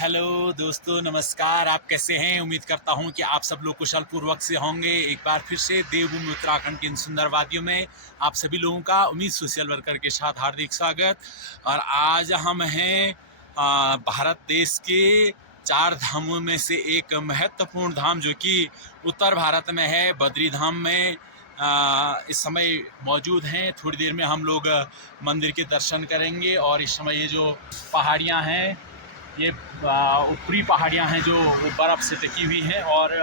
Hello दोस्तों, नमस्कार। आप कैसे हैं? उम्मीद करता हूं कि आप सब लोग कुशल पूर्वक से होंगे। एक बार फिर से देवभूमि उत्तराखंड की इन सुंदर वादियों में आप सभी लोगों का उम्मीद सोशल वर्कर के साथ हार्दिक स्वागत। और आज हम हैं भारत देश के 4 धामों में से एक महत्वपूर्ण धाम जो कि उत्तर भारत में है, बद्री धाम में इस समय मौजूद हैं। थोड़ी देर में हम लोग मंदिर के दर्शन करेंगे। और इस समय ये जो पहाड़ियाँ हैं, ये ऊपरी पहाड़ियाँ हैं जो वो बर्फ़ से ढकी हुई हैं और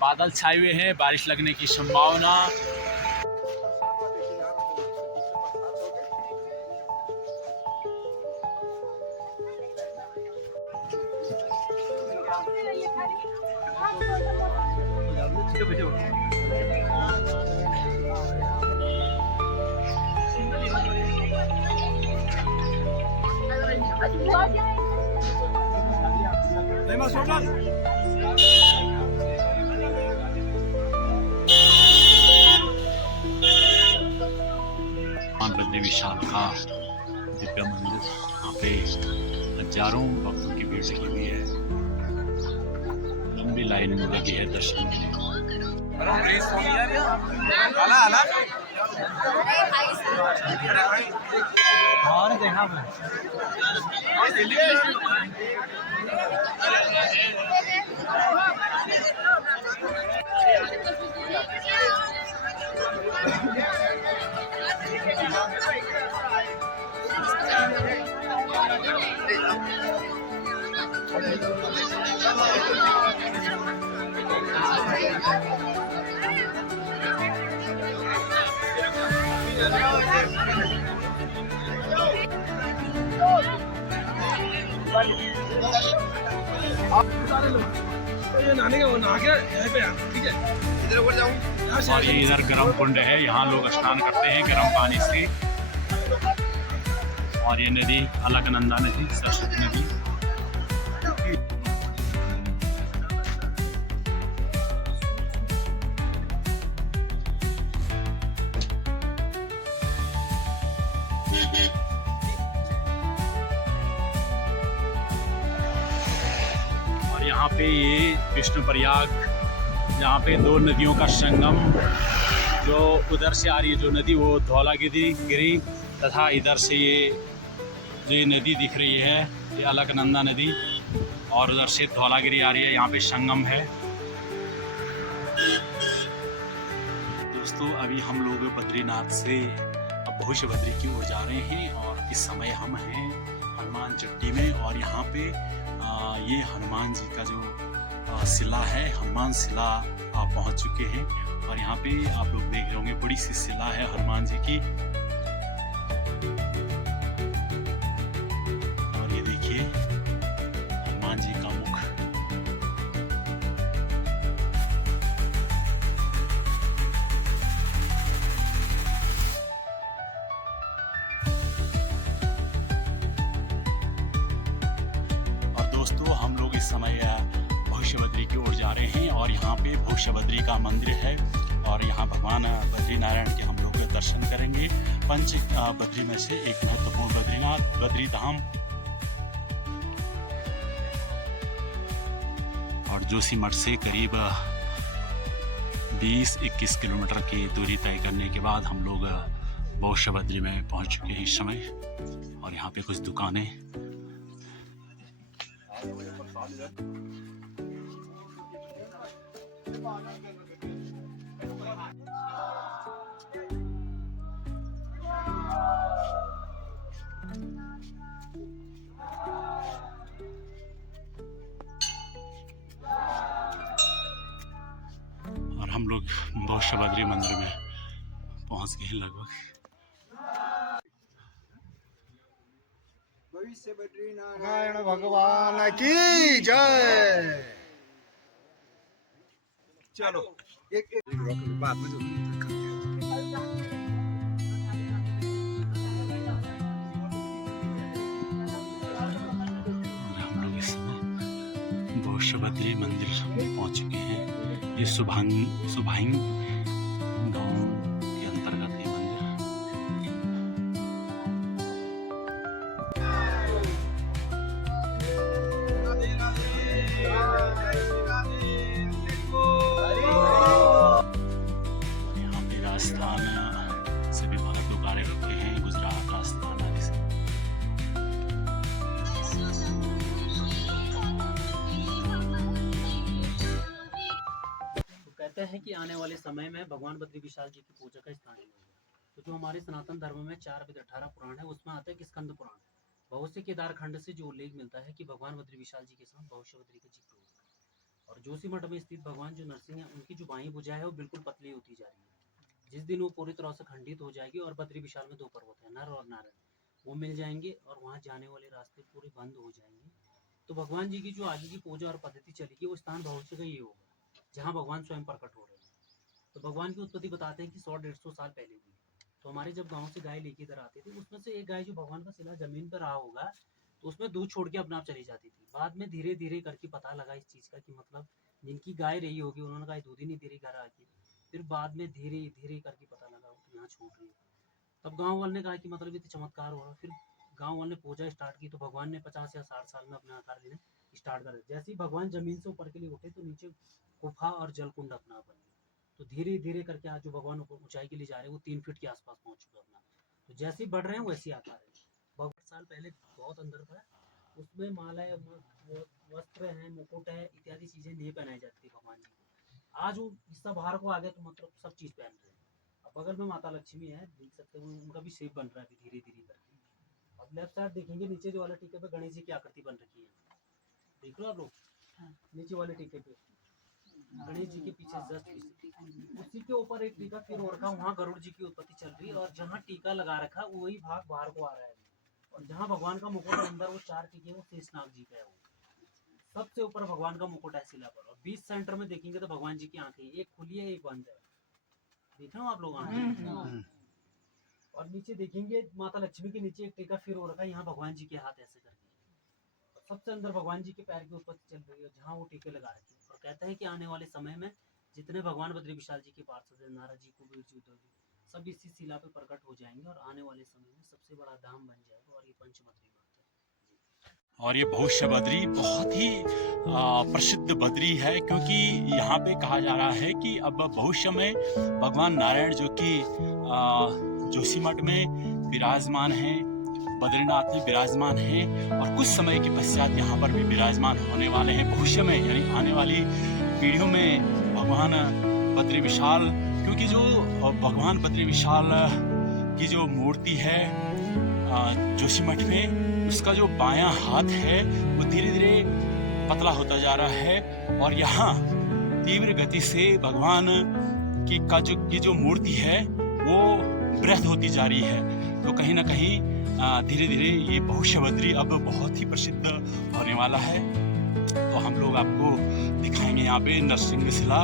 बादल छाए हुए हैं, बारिश लगने की संभावना। बद्री विशाल का दिव्य मंदिर, यहाँ पे हजारों भक्तों की भीड़ लगी हुई है। लंबी लाइन लगी है दर्शन के लिए। और ये इधर गर्म कुंड है, यहाँ लोग स्नान करते हैं गर्म पानी से। और ये नदी अलकनंदा नदी, सरस्वती नदी। और यहाँ पे ये विष्णुप्रयाग, यहाँ पे दो नदियों का संगम, जो उधर से आ रही है जो नदी वो धौलागिरी तथा इधर से ये जो नदी दिख रही है ये अलकनंदा नदी, और उधर से धौलागिरी आ रही है। यहाँ पे संगम है। दोस्तों, अभी हम लोग बद्रीनाथ से भविष्य बद्री की ओर जा रहे हैं और इस समय हम हैं हनुमान चट्टी में। और यहाँ पे ये हनुमान जी का जो शिला है, हनुमान शिला आप पहुँच चुके हैं। और यहाँ पे आप लोग देख रहे होंगे बड़ी सी शिला है हनुमान जी की। और ये देखिए हनुमान जी का मुख। और दोस्तों, हम लोग इस समय भविष्य बद्री की ओर जा रहे हैं और यहाँ पे भविष्य बद्री का मंदिर है। और यहाँ भगवान बद्री नारायण के हम लोग दर्शन करेंगे। पंच बद्री में से एक महत्वपूर्ण बद्रीनाथ बद्री धाम। और जोशीमठ से करीब 20-21 किलोमीटर की दूरी तय करने के बाद हम लोग भविष्य बद्री में पहुँच चुके हैं इस समय। और यहाँ पे कुछ दुकानें। और हम लोग भविष्य बद्री मंदिर में पहुंच गए हैं लगभग। भविष्य बद्री नारायण भगवान की जय। चलो एक बात में हम लोग इस समय भविष्य बद्री मंदिर में पहुंच चुके हैं। ये सुभांग गाँव के अंतर्गत है मंदिर। कहते हैं कि आने वाले समय में भगवान बद्री विशाल जी की पूजा का स्थान ही होगा। तो जो हमारे सनातन धर्म में 4 वेद 18 पुराण है, उसमें आता है कि स्कंद पुराण। भविष्य केदार खंड से जो उल्लेख मिलता है कि भगवान बद्री विशाल जी के साथ भविष्य बद्री का जिक्र होगा। और जोशीमठ में स्थित भगवान जो नरसिंह है, उनकी जो बाई भुजा है वो बिल्कुल पतली होती जा रही है। जिस दिन वो पूरी तरह से खंडित हो जाएगी और बद्री विशाल में 2 पर्वत है, नर और नारायण, वो मिल जाएंगे और वहाँ जाने वाले रास्ते पूरे बंद हो जाएंगे। तो भगवान जी की जो आगे की पूजा और पद्धति चलेगी, वो स्थान भविष्य का ये होगा जहाँ भगवान स्वयं प्रकट हो रहे हैं। तो भगवान की उत्पत्ति बताते हैं कि 100-150 साल पहले हुई। तो हमारे जब गांव से गाय लेके इधर आते थे, उसमें से एक गाय जो भगवान का शिला जमीन पर रहा होगा, तो उसमें दूध छोड़ के अपने आप चली जाती थी। बाद में धीरे धीरे करके पता लगा इस चीज़ का कि मतलब जिनकी गाय रही होगी उन्होंने कहा दूध ही नहीं दे रही घर आके। फिर बाद में धीरे धीरे करके पता लगा कि यहाँ छूट रही है। तब गाँव वाले ने कहा कि मतलब ये तो चमत्कार हो रहा। फिर गाँव वाले ने पूजा स्टार्ट की, तो भगवान ने 50 या 60 साल में अपने आकार लेने स्टार्ट कर दिया। जैसे ही भगवान जमीन से ऊपर के लिए उठे, तो नीचे गुफा और जलकुंड अपना बन गया। तो धीरे धीरे करके आज जो भगवान ऊंचाई के लिए जा रहे हैं, वो 3 फीट के आसपास पहुंच चुका अपना। तो जैसे ही बढ़ रहे हैं वैसे आकार है। भगवान साल पहले बहुत अंदर था, उसमें मालाएं, वस्त्र हैं, मुकुट है, इत्यादि चीजें नहीं पहनाई जाती भगवान जी को। आज वो हिस्सा बाहर को आ गया, तो मतलब सब चीज पहन रहे हैं। अब बगल में माता लक्ष्मी है, देख सकते हो, उनका भी शेप बन रहा है धीरे धीरे करके। अब लेफ्ट साइड देखेंगे, नीचे जो वाला टीके पे गणेश जी की आकृति बन रखी है, देख लो आप लोग। नीचे वाले टीके पे गणेश जी के पीछे जस्ट उसी के ऊपर एक टीका फिर और रखा, वहाँ गरुड़ जी की उत्पत्ति चल रही है। और जहाँ टीका लगा रखा वही भाग बाहर को आ रहा है। और जहाँ भगवान का मुकुट है अंदर, वो 4 टीके वो शेषनाग जी का है। वो सबसे ऊपर भगवान का मुकुट है शिला पर। और 20 सेंटर में देखेंगे तो भगवान जी की आंखें, एक खुली है एक बंद है, देख रहे हो आप लोग आंखें। और नीचे देखेंगे माता लक्ष्मी के नीचे एक टीका फिर हो रखा है, यहाँ भगवान जी के हाथ ऐसे करके। सबसे अंदर भगवान जी के पैर की उत्पत्ति चल रही है, जहाँ वो टीके लगा रखे हैं। और कहते हैं कि आने वाले समय में जितने भगवान बद्री विशाल जी के पार्षद हैं, नारद जी, कुबेर जी, उद्धव जी, सब इसी शिला पे प्रकट हो जाएंगे और आने वाले समय में सबसे बड़ा धाम बन जाएगा। और ये पंचमद्री बात है। और ये भविष्य बद्री बहुत ही प्रसिद्ध बद्री है, क्योंकि यहाँ पे कहा जा रहा है कि अब भविष्य में भगवान नारायण जो कि जोशीमठ में विराजमान हैं, बद्रीनाथ में विराजमान हैं, और कुछ समय के पश्चात यहाँ पर भी विराजमान होने वाले हैं भविष्य में, यानी आने वाली पीढ़ियों में भगवान बद्री विशाल। क्योंकि जो भगवान बद्री विशाल की जो मूर्ति है जोशीमठ में, उसका जो बायां हाथ है वो धीरे धीरे पतला होता जा रहा है। और यहाँ तीव्र गति से भगवान की जो मूर्ति है वो वृद्ध होती जा रही है। तो कहीं ना कहीं धीरे धीरे ये भविष्य बद्री अब बहुत ही प्रसिद्ध होने वाला है। तो हम लोग आपको दिखाएंगे यहाँ पे नरसिंह शिला,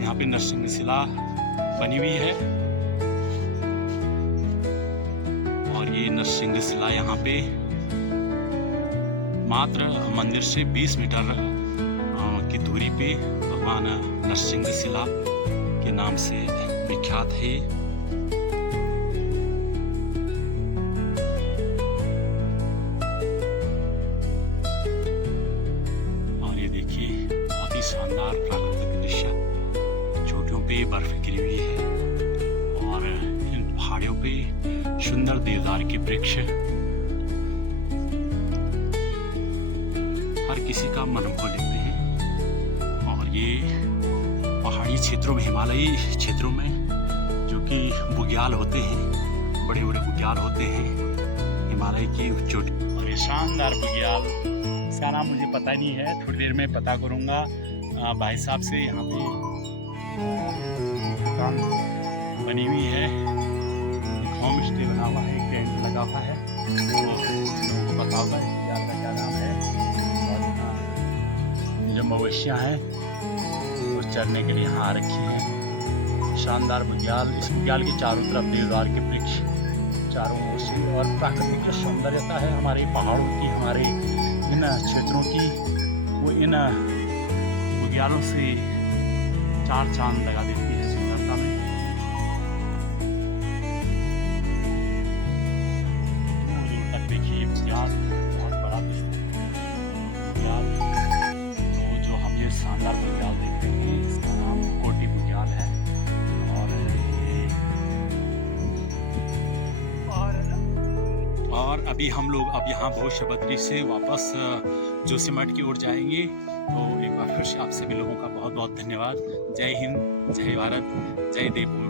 यहाँ पे नरसिंह शिला बनी हुई है। और ये नरसिंह शिला यहाँ पे मात्र मंदिर से 20 मीटर की दूरी पे भगवान नरसिंह शिला के नाम से विख्यात है। और ये देखिए बहुत ही शानदार प्राकृतिक दृश्य, चोटियों पे बर्फ गिरी हुई है और इन पहाड़ियों पे सुंदर देवदार के वृक्ष हर किसी का मन मोह लेते हैं। और ये पहाड़ी क्षेत्रों में, हिमालयी क्षेत्रों में जो कि बुग्याल होते हैं, बड़े बड़े बुग्याल होते हैं हिमालय की उच्च चोटी। और ये शानदार बुग्याल, इसका नाम मुझे पता नहीं है, थोड़ी देर में पता करूँगा भाई साहब से। यहाँ पे दुकान बनी हुई है, एक होम स्टे बना हुआ है, एक टेंट लगा हुआ है, तो लोगों को पता होगा इस बुग्याल का क्या नाम है। और जो मवेशियाँ हैं वो चरने के लिए यहाँ आ रखी हैं। शानदार बुग्याल, इस बुग्याल के चारों तरफ देवदार के वृक्ष चारों ओर से, और प्राकृतिक जो सौंदर्यता है हमारे पहाड़ों की, हमारे इन क्षेत्रों की, वो इन बुग्यालों से 4 चांद लगा देती है सुंदरता में। दूर तक देखिए बुग्याल, बहुत बड़ा बुग्याल। तो जो हम ये शानदार बुग्याल देख रहे हैं, इसका नाम कोटी बुग्याल है। और अभी हम लोग अब यहाँ भविष्य बद्री से वापस जोशीमठ की ओर जाएंगे। तो एक बार फिर से आप सभी लोगों का बहुत बहुत धन्यवाद। जय हिंद। जय भारत, जय देवभूमि।